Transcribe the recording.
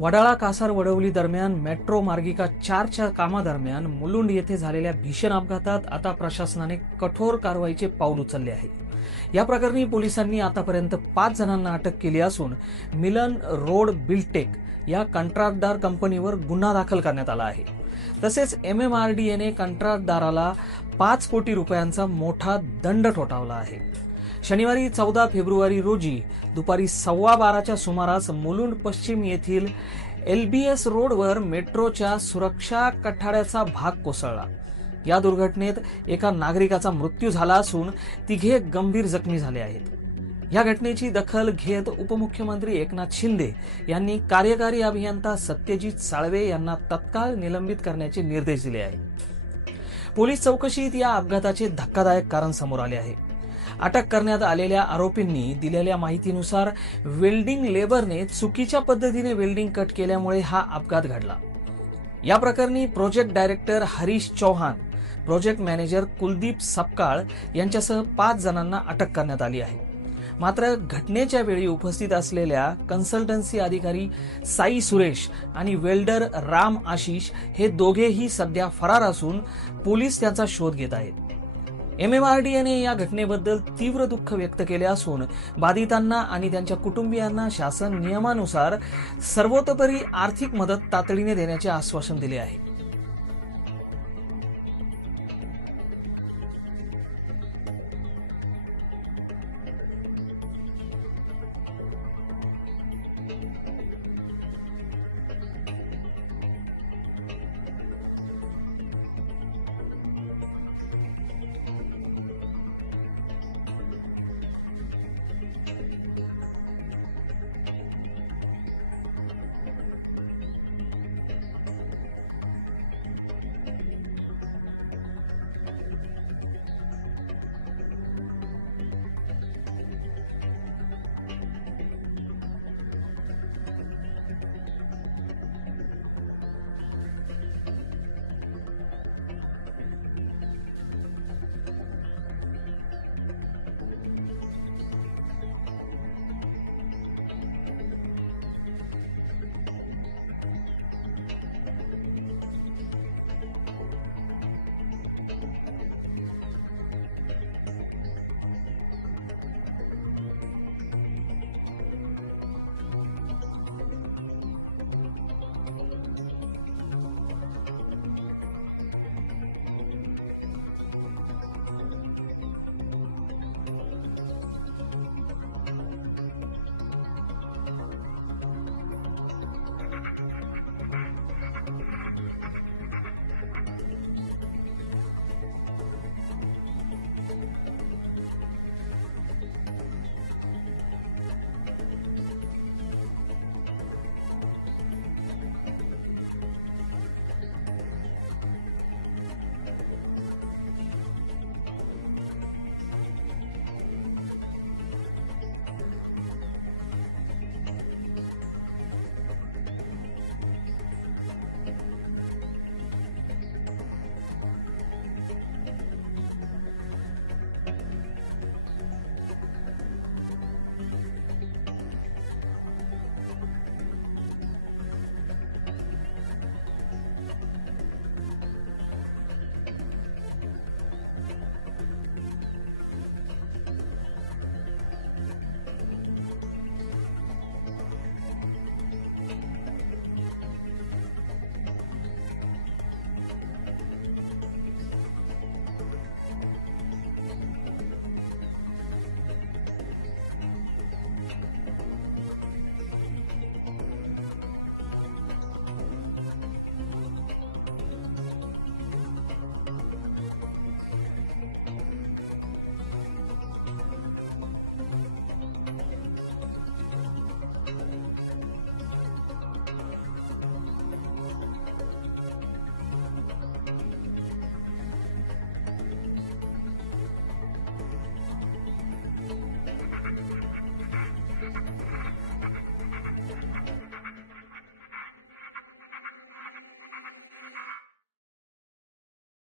वडाळा कासार वडवली दरम्यान मेट्रो मार्गिका 4च्या कामादरम्यान मुलुंड येथे झालेल्या भीषण अपघातात आता प्रशासनाने कठोर कारवाईचे पाऊल उचलले आहे। या प्रकरणी पोलिसांनी आतापर्यंत 5 जणांना अटक केली असून मिलन रोड बिल्डटेक या कंत्राटदार कंपनीवर गुन्हा दाखल करण्यात आला आहे। तसेच MMRDAने कंत्राटदाराला 5 कोटी रुपयांचा मोठा दंड ठोठावला आहे। शनिवारी 14 फेब्रुवारी रोजी दुपारी 12:15च्या सुमारास मुलुंड पश्चिम येथील LBS रोडवर मेट्रोच्या सुरक्षा कठाड्याचा भाग कोसळला। या दुर्घटनेत एका नागरिकाचा मृत्यू झाला असून तिघे गंभीर जखमी झाले आहेत। या घटनेची दखल घेत उपमुख्यमंत्री एकनाथ शिंदे यांनी कार्यकारी अभियंता सत्यजित साळवे यांना तत्काळ निलंबित करण्याचे निर्देश दिले आहेत। पोलीस चौकशीत या अपघाताचे धक्कादायक कारण समोर आले आहे। अटक करण्यात आलेल्या आरोपींनी दिलेल्या माहितीनुसार वेल्डिंग लेबरने चुकीच्या पद्धतीने वेल्डिंग कट केल्यामुळे हा अपघात घडला। या प्रकरणी project director Harish Chauhan, project manager Kuldeep Sapkal यांच्यासह 5 जणांना अटक करण्यात आली आहे। मात्र घटनेच्या वेळी उपस्थित असलेल्या कन्सल्टन्सी अधिकारी साई सुरेश आणि वेल्डर राम आशिष हे दोघेही सध्या फरार असून पोलीस त्यांचा शोध घेत आहेत। MMRDAने या घटनेबद्दल तीव्र दुःख व्यक्त केले असून बाधितांना आणि त्यांच्या कुटुंबियांना शासन नियमानुसार सर्वतोपरी आर्थिक मदत तातडीने देण्याचे आश्वासन दिले आहे।